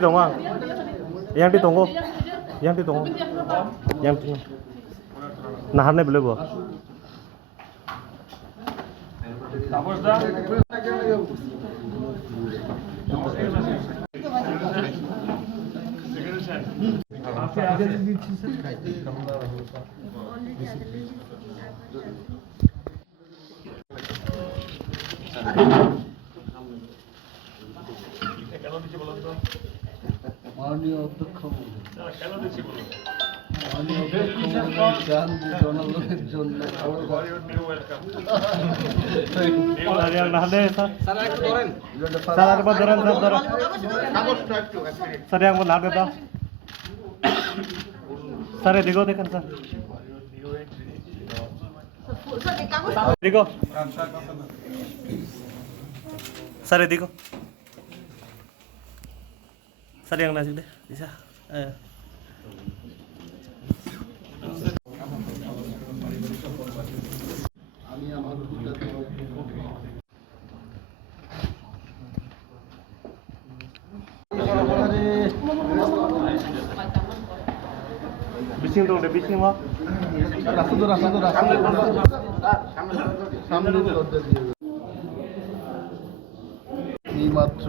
동아 yang di tunggu yang di tunggu yang nahannya boleh bu মাননীয় অধ্যক্ষ চান যে জনগণের জন্য yang nahannya sar beneran sar yang mau nahan itu sar digo dekan sar digo sar digo sar yang nasi deh bisa আমি আমার bising dong deh bising mah সামনে এই মাত্র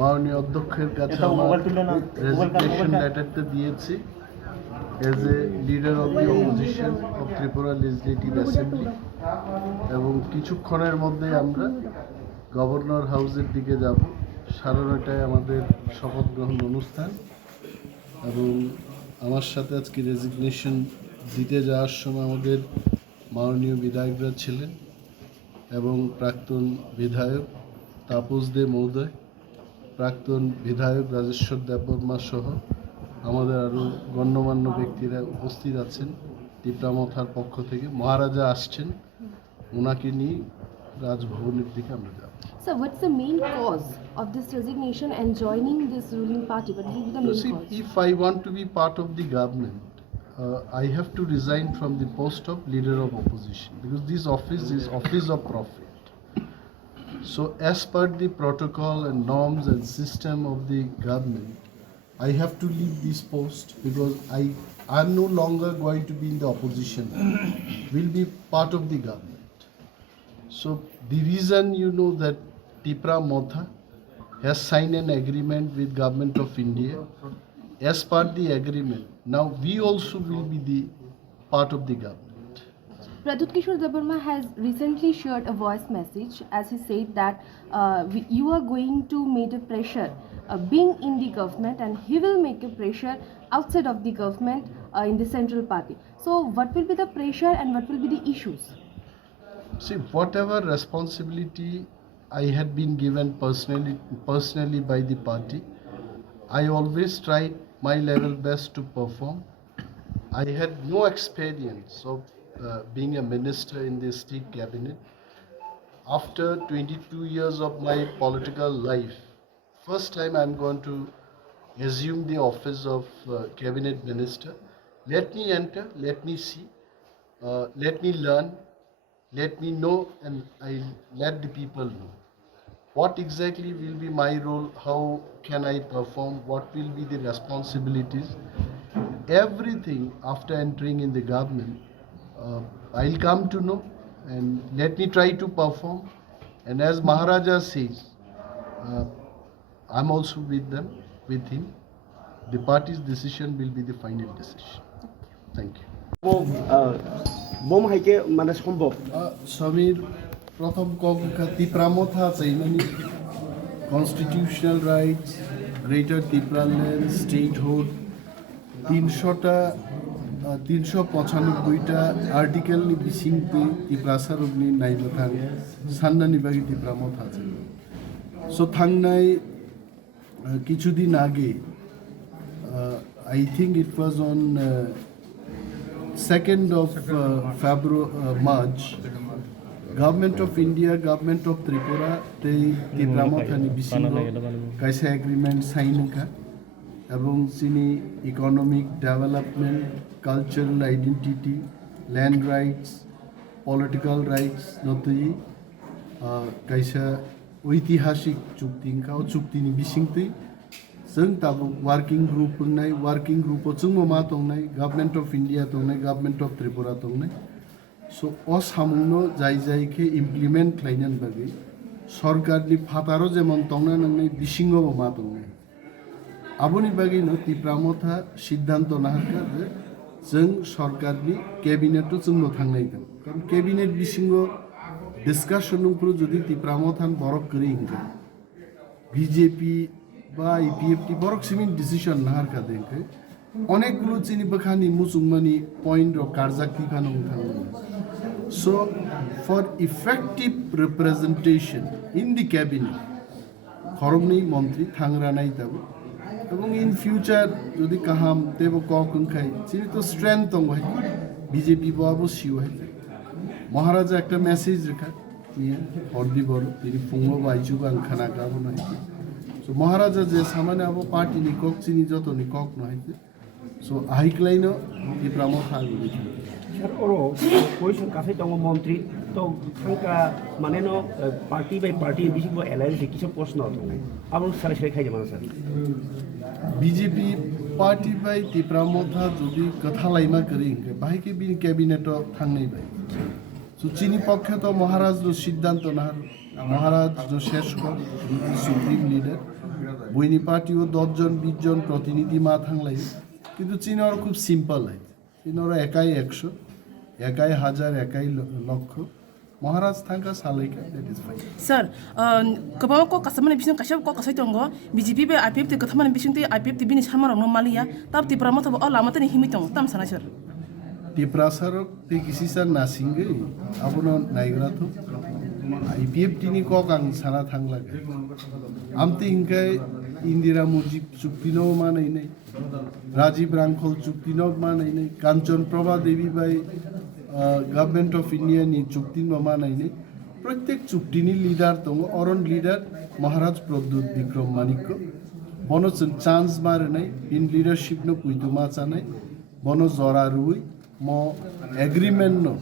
মাননীয় অধ্যক্ষের কাছে রেজিগনেশন লেটারটা দিয়েছি as a leader of the opposition of Tripura legislative assembly এবং কিছুক্ষণের মধ্যে আমরা গভর্নর হাউসের দিকে যাব 9:30টায় আমাদের শপথ গ্রহণ অনুষ্ঠান এবং আমার সাথে আজকে রেজিগনেশন দিতে যাওয়ার সময় আমাদের মাননীয় বিধায়করা ছিলেন এবং প্রাক্তন বিধায়ক তাপস দে মহোদয় প্রাক্তন বিধায়ক রাজেশ্বর দেববর্মা সহ আমাদের আরও গণ্যমান্য ব্যক্তিরা উপস্থিত আছেন টিপ্রামথার পক্ষ থেকে মহারাজা আসছেন ওনাকে নিয়ে রাজভবনের দিকে আমরা যাব So what's the main cause of this resignation and joining this ruling party? What will be the main cause? If I want to be part of the government, I have to resign from the post of leader of opposition because this office is office of profit. So as per the protocol and norms and system of the government, I have to leave this post because I am no longer going to be in the opposition. Will be part of the government. So the reason you know that Tipra Motha has signed an agreement with Government of India. As per the agreement, now we also will be the part of the government. Pradut Kishore Debarma has recently shared a voice message as he said that you are going to make a pressure being in the government and he will make a pressure outside of the government in the central party. So what will be the pressure and what will be the issues? See, whatever responsibility I had been given personally by the party, I always tried my level best to perform. I had no experience of being a minister in the state cabinet. After 22 years of my political life, first time I'm going to assume the office of cabinet minister. Let me enter, let me see, let me learn, let me know, and I'll let the people know. What exactly will be my role, how can I perform, what will be the responsibilities. Everything after entering in the government, I'll come to know and let me try to perform. And as Maharaja says, I'm also with them, with him. The party's decision will be the final decision. Thank you. বোম হাইকে মানে সম্ভব সমীর প্রথম তিপ্রামথা আছে মানে constitutional rights greater Tipraland statehood 395টা article ni bisingti tiprasarubni naibathang sannani bagi tipramoth আছে সো থাংনাই কিছুদিন আগে I think it was on 2nd of March, Government of India, Government of Tripura, they Tipramothani Bisingo, Kaisa Agreement Sainika, Abong Sini Economic Development, Cultural Identity, Land Rights, Political Rights, Notui, Kaisa ঐতিহাসিক চুক্তি ও চুক্তিনি বিসিংতি जों ताबो working group बुंनाय working ग्रुपआव जों मा दंनाय गभर्नमेंट ऑफ इंडिया दंनाय गभर्नमेंट ऑफ त्रिपुरा दंनाय सो अ सामुंनो जाय जायखे इमप्लीमेंट खालायनो बागै सरकारनि फातारो जेमन दंना नंनाय बिसिङाव मा दंनाय आबुनि बागैनो तिप्रामथा सिद्धांत नाहरखा जे जों सरकारनि केबिनेटआव जोंनो थांनाय दं कारण केबिनेट बिसिङाव डिस्काशनफोर जुदि तिप्रामथान बरक करि हिंगा बीजेपी बा आईपीएफटी बरक सिमिन डिसीजन नाहरखा देंखे अनेकগুলো চিনি বখানি মুসুংমানি পয়েন্ট ও কার্যাক্তি খানো থাঙ্গা so for effective representation in the cabinet খরমনি মন্ত্রী থাংরা নাই তাবো এবং ইন ফিউচার যদি কাহাম দেব কংখাই চিনি তো স্ট্রেংথ দং হয় বিজেপি বাবু সিও হয় মহারাজা একটা মেসেজ রেখা নিয়ে হরদি বড় তিনি ফুঙ্গ বাইজুগ আং খানা গাবো নাই সো মহারাজা যে সামান্য আবো পার্টি নি কক চিনি যত নি কক নয় সো আহিকলাইনো ই প্রামো থাকবে Sir, oro position kasai tongo montri to thangka mane no party by party bisi bo alliance kiso proshno tongo abong sare sare khai jama sir BJP party by Tipra Motha যদি কথা লাইমা করি ইনকে বাহিকে বিন cabinet থাংনাই by so চিনি পক্ষে তো মহারাজ সিদ্ধান্ত না মহারাজ শেষ কর সুপ্রিম লিডার বইনি পার্টিও 10 জন 20 জন প্রতিনিধি মা থাংলাই কিন্তু চীনের খুব সিম্পল হয় চীনের একাই 100 একাই হাজার একাই লক্ষ মহারাজ থাকা সালাইকা that is fine Sir, kebawa ko kasama na bising kasya ko kasay tonggo BJP be IPF te kathama na bising te IPF te bini samar no malia tab ti pramo tab all amata ni himitong tam sana sir টিপ্রাসারক তে কিসি সার নাসিংগে আবনো Niagara তো IPF টিনি cock আং সানা থাংলাগে আমতে Inkai Indira Mujib চুক্তিনো মানাই নাই রাজীব রাংখল চুক্তিনো মানাই নাই কাঞ্চন প্রভা দেবী by government of India নি চুক্তি মানাই নাই প্রত্যেক চুক্তিনি লিডার দङ অরন লিডার মহারাজ প্রদ্যুৎ বিক্রম মানিক্য বন চান্স মারে নাই ইন লিডারশিপ নো কুইতুমা চানাই বন জরা রুই म एग्रीमेंट नो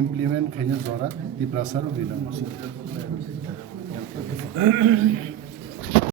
इम्प्लीमेंट खाइने जरा ती प्रसार बिना